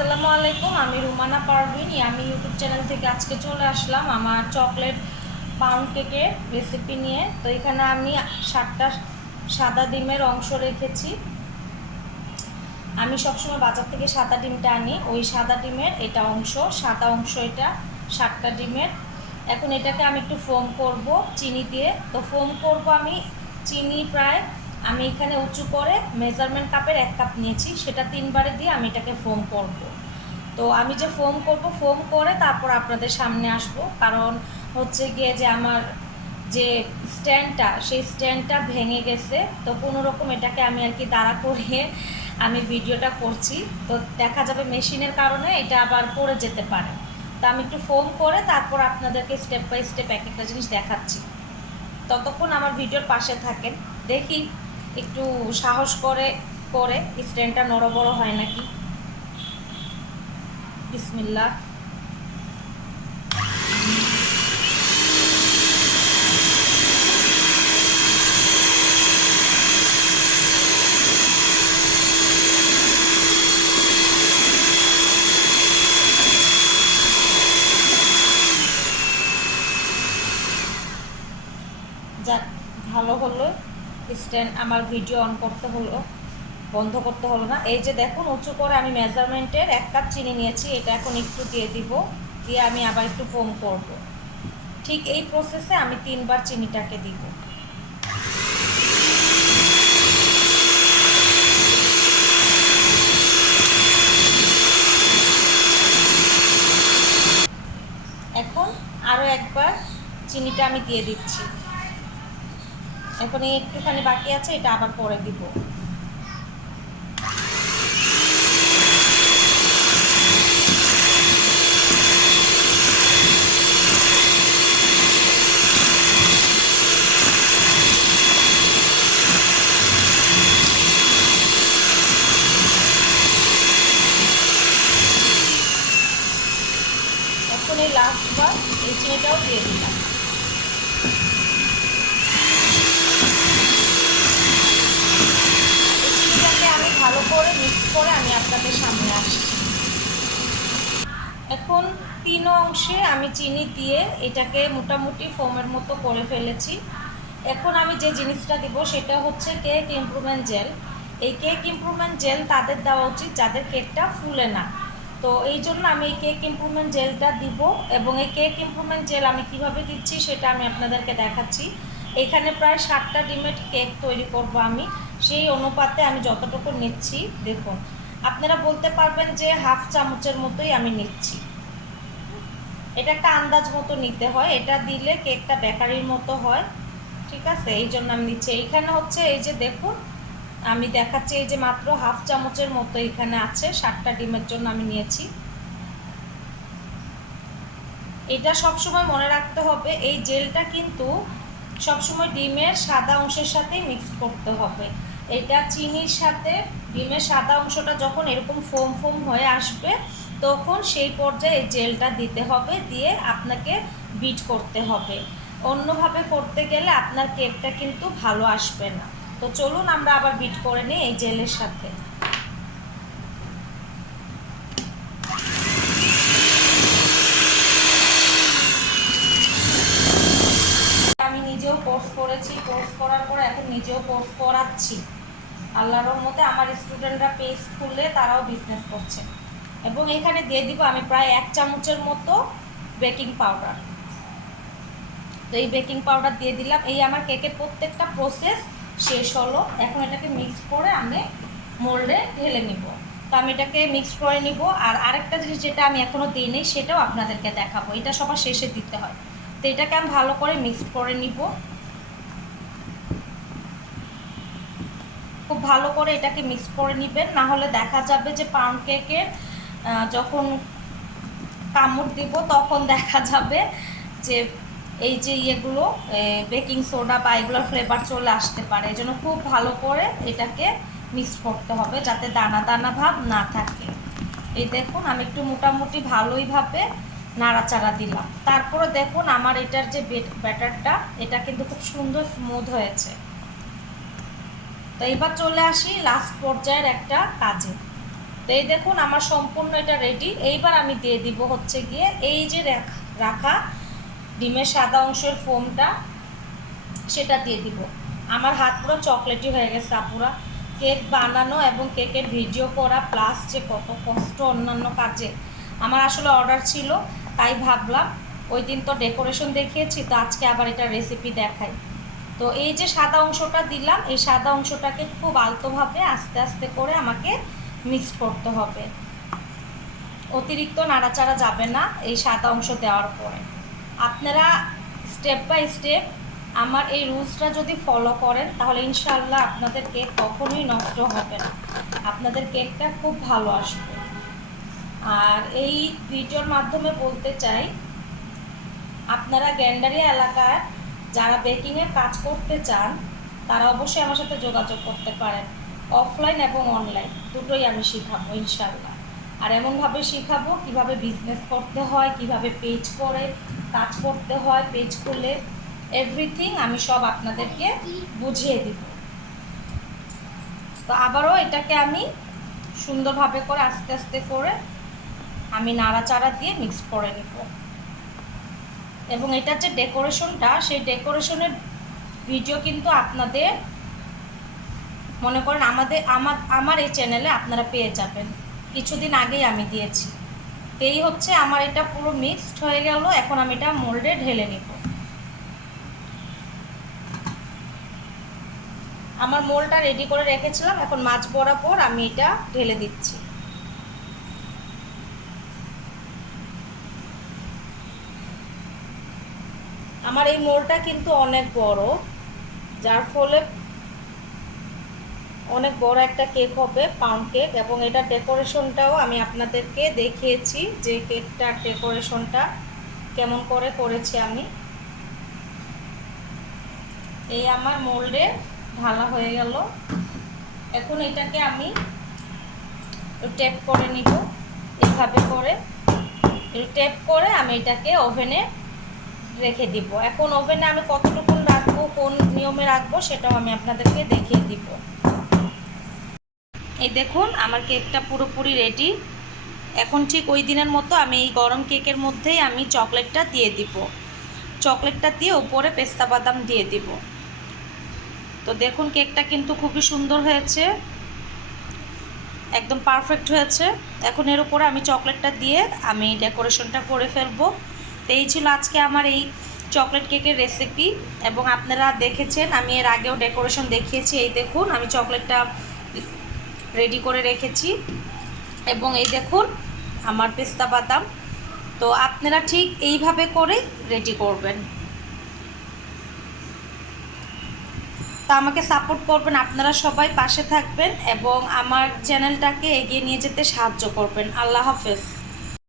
আসসালামু আলাইকুম, আমি রুমানা পারভিন। আমি ইউটিউব চ্যানেল থেকে আজকে চলে আসলাম আমার চকলেট পাউন্ড কেকের রেসিপি নিয়ে। তো এখানে আমি সাতটা সাদা ডিমের অংশ রেখেছি। আমি সবসময় বাজার থেকে সাদা ডিমটা আনি। ওই সাদা ডিমের এটা অংশ, সাদা অংশ এটা সাতটা ডিমের। এখন এটাকে আমি একটু ফোম করব, চিনি দিয়ে। তো ফোম করব আমি চিনি প্রায় আমি এখানে উঁচু করে মেজারমেন্ট কাপের এক কাপ নিয়েছি, সেটা তিনবারে দিয়ে আমি এটাকে ফোম করব। তো আমি যে ফোম করব ফোম করে তারপর আপনাদের সামনে আসব। কারণ হচ্ছে গিয়ে যে আমার যে স্ট্যান্ডটা সেই স্ট্যান্ডটা ভেঙে গেছে। তো কোনো রকম এটাকে আমি আর কি দাঁড়া করিয়ে আমি ভিডিওটা করছি। তো দেখা যাবে মেশিনের কারণে এটা আবার পড়ে যেতে পারে। তো আমি একটু ফোম করে তারপর আপনাদেরকে স্টেপ বাই স্টেপ এক একটা জিনিস দেখাচ্ছি। ততক্ষণ আমার ভিডিওর পাশে থাকেন। দেখি একটু সাহস করে করে স্ট্যান্ডটা নড় বড় হয় নাকি? বিসমিল্লা যাক ভালো হলো। স্ট্যান্ড আমার ভিডিও অন করতে হলো, বন্ধ করতে হলো না। এই যে দেখুন, উঁচু করে আমি মেজারমেন্টের এক কাপ চিনি নিয়েছি, এটা এখন একটু দিয়ে দিব, দিয়ে আমি আবার একটু ফোম করব। ঠিক এই প্রসেসে আমি তিনবার চিনিটাকে দিব। এখন আরও একবার চিনিটা আমি দিয়ে দিচ্ছি। এখন একটুখানি বাকি আছে, এটা আবার পরে দিব। এখন এই লাস্টবার এই চিনিটাও দিয়ে দিলাম এই চিনিটাকে আমি ভালো করে আমি আপনাদের সামনে আসছি। এখন তিন অংশে আমি চিনি দিয়ে এটাকে মোটামুটি ফোমের মতো করে ফেলেছি। এখন আমি যে জিনিসটা দিব সেটা হচ্ছে কেক ইমপ্রুভমেন্ট জেল। এই কেক ইমপ্রুভমেন্ট জেল তাদের দেওয়া উচিত যাদের কেকটা ফুলে না। তো এই জন্য আমি এই কেক ইমপ্রুভমেন্ট জেলটা দিব এবং এই কেক ইমপ্রুভমেন্ট জেল আমি কীভাবে দিচ্ছি সেটা আমি আপনাদেরকে দেখাচ্ছি। এখানে প্রায় সাতটা ডিমের কেক তৈরি করব আমি। সেই অনুপাতে আমি যতটুকু নিচ্ছি, দেখুন, আপনারা বলতে পারবেন যে হাফ চামচের মতোই আমি নিচ্ছি। এটা একটা আন্দাজ মতো নিতে হয়, এটা দিলে কেকটা বেকারির মতো হয়, ঠিক আছে? এই জন্য আমি নিচ্ছি। এইখানে হচ্ছে এই যে দেখুন, আমি দেখাচ্ছি এই যে মাত্র হাফ চামচের মতো এখানে আছে, সাতটা ডিমের জন্য আমি নিয়েছি। এটা সবসময় মনে রাখতে হবে, এই জেলটা কিন্তু সবসময় ডিমের সাদা অংশের সাথেই মিক্স করতে হবে। এটা চিনির সাথে ডিমের সাদা অংশটা যখন এরকম ফোম ফোম হয়ে আসবে, তখন সেই পর্যায়ে এই জেলটা দিতে হবে, দিয়ে আপনাকে বিট করতে হবে। অন্যভাবে করতে গেলে আপনার কেকটা কিন্তু ভালো আসবে না। তো চলুন আমরা আবার বিট করে নিই এই জেলের সাথে। আমি নিজেও কোর্স করেছি কোর্স করার পর এখন নিজেও কোর্স করাচ্ছি। আল্লাহর রহমতে আমার স্টুডেন্টরা পেজ খুললে তারাও বিজনেস করছে। এবং এখানে দিয়ে দিব আমি প্রায় এক চামচের মতো বেকিং পাউডার তো এই বেকিং পাউডার দিয়ে দিলাম। এই আমার কেকের প্রত্যেকটা প্রসেস শেষ হলো। এখন এটাকে মিক্স করে আমি মোল্ডে ঢেলে নিব। তো আমি এটাকে মিক্স করে নিব। আর আরেকটা জিনিস যেটা আমি এখনও দিইনি সেটাও আপনাদেরকে দেখাবো। এটা সবার শেষে দিতে হয়। তো এটাকে আমি ভালো করে মিক্স করে নিব। খুব ভালো করে এটাকে মিক্স করে নেবেন না হলে দেখা যাবে যে পাউন্ড কেকের যখন কামড় দিব তখন দেখা যাবে যে এই যে ইয়েগুলো বেকিং সোডা বা এগুলোর ফ্লেভার চলে আসতে পারে। এই জন্য খুব ভালো করে এটাকে মিক্স করতে হবে যাতে দানা দানা ভাব না থাকে। এই দেখুন, আমি একটু মোটামুটি ভালোইভাবে নাড়াচাড়া দিলাম। তারপরে দেখুন, আমার এটার যে ব্যাটারটা এটা কিন্তু খুব সুন্দর স্মুথ হয়েছে। তো এবার চলে আসি লাস্ট পর্যায়ের একটা কাজে। তো এই দেখুন, আমার সম্পূর্ণ এটা রেডি এইবার আমি দিয়ে দিব হচ্ছে গিয়ে এই যে রাখ- ডিমের সাদা অংশের ফোমটা সেটা দিয়ে দিব। আমার হাত পুরো চকলেটি হয়ে গেছে, আপুরা। কেক বানানো এবং কেকের ভিডিও করা প্লাস যে কত কষ্ট অন্যান্য কাজে। আমার আসলে অর্ডার ছিল, তাই ভাবলাম, ওই দিন তো ডেকোরেশন দেখিয়েছি, তো আজকে আবার এটা রেসিপি দেখাই। তো এই যে সাদা অংশটা দিলাম, এই সাদা অংশটাকে খুব আলতোভাবে আস্তে আস্তে করে আমাকে মিক্স করতে হবে। অতিরিক্ত নাড়াচাড়া যাবে না এই সাদা অংশ দেওয়ার পরে। আপনারা স্টেপ বাই স্টেপ আমার এই রুলসটা যদি ফলো করেন, তাহলে ইনশাল্লাহ আপনাদের কেক কখনোই নষ্ট হবে না। আপনাদের কেকটা খুব ভালো আসবে। আর এই ভিডিওর মাধ্যমে বলতে চাই, আপনারা গ্যান্ডারিয়া এলাকায় যারা বেকিংয়ের কাজ করতে চান, তারা অবশ্যই আমার সাথে যোগাযোগ করতে পারেন অফলাইন এবং অনলাইন দুটোই আমি শেখাবো ইনশাল্লাহ আর এমনভাবে শেখাবো কীভাবে বিজনেস করতে হয়, কীভাবে পেজ করে, কাজ করতে হয় পেজ করলে এভরিথিং আমি সব আপনাদেরকে বুঝিয়ে দিব। তো আবারও এটাকে আমি সুন্দরভাবে করে আস্তে আস্তে করে আমি নাড়াচাড়া দিয়ে মিক্স করে নিব। এবং এটার যে ডেকোরেশনটা সেই ডেকোরেশনের ভিডিও কিন্তু আপনাদের মনে করেন আমাদের, আমার আমার এই চ্যানেলে আপনারা পেয়ে যাবেন। কিছুদিন আগেই আমি দিয়েছি। এই হচ্ছে আমার এটা পুরো মিক্সড হয়ে গেল, এখন আমি এটা মোল্ডে ঢেলে নিব। আমার মোলটা রেডি করে রেখেছিলাম, এখন মাছ বরাবর আমি এটা ঢেলে দিচ্ছি। আমার এই মোলটা কিন্তু অনেক বড়, যার ফলে অনেক বড় একটা কেক হবে পাউন্ড কেক এবং এটা ডেকোরেশনটাও আমি আপনাদেরকে দেখিয়েছি যে কেকটার ডেকোরেশনটা কেমন করে করেছি আমি। এই আমার মোল্ডে ঢালা হয়ে গেল। এখন এটাকে আমি টেপ করে নিব এভাবে করে। টেপ করে আমি এটাকে ওভেনে রেখে দিব। এখন ওভেনে আমি কতটুকু রাখব, কোন নিয়মে রাখব, সেটাও আমি আপনাদেরকে দেখিয়ে দিব। এই দেখুন, আমার কেকটা পুরোপুরি রেডি এখন ঠিক ওই দিনের মতো আমি এই গরম কেকের মধ্যেই আমি চকলেটটা দিয়ে দিব। চকলেটটা দিয়ে উপরে পেস্তা বাদাম দিয়ে দিব। তো দেখুন, কেকটা কিন্তু খুবই সুন্দর হয়েছে। একদম পারফেক্ট হয়েছে। এখন এর উপরে আমি চকলেটটা দিয়ে আমি ডেকোরেশনটা করে ফেলব। তো এই ছিল আজকে আমার এই চকলেট কেকের রেসিপি এবং আপনারা দেখেছেন, আমি এর আগেও ডেকোরেশন দেখিয়েছি, এই দেখুন, আমি চকলেটটা রেডি করে রেখেছি। এবং এই দেখুন, আমার পেস্তা বাদাম। তো আপনারা ঠিক এইভাবে করে রেডি করবেন। তো আমাকে সাপোর্ট করবেন, আপনারা সবাই পাশে থাকবেন এবং আমার চ্যানেলটাকে এগিয়ে নিয়ে যেতে সাহায্য করবেন। আল্লাহ হাফেজ।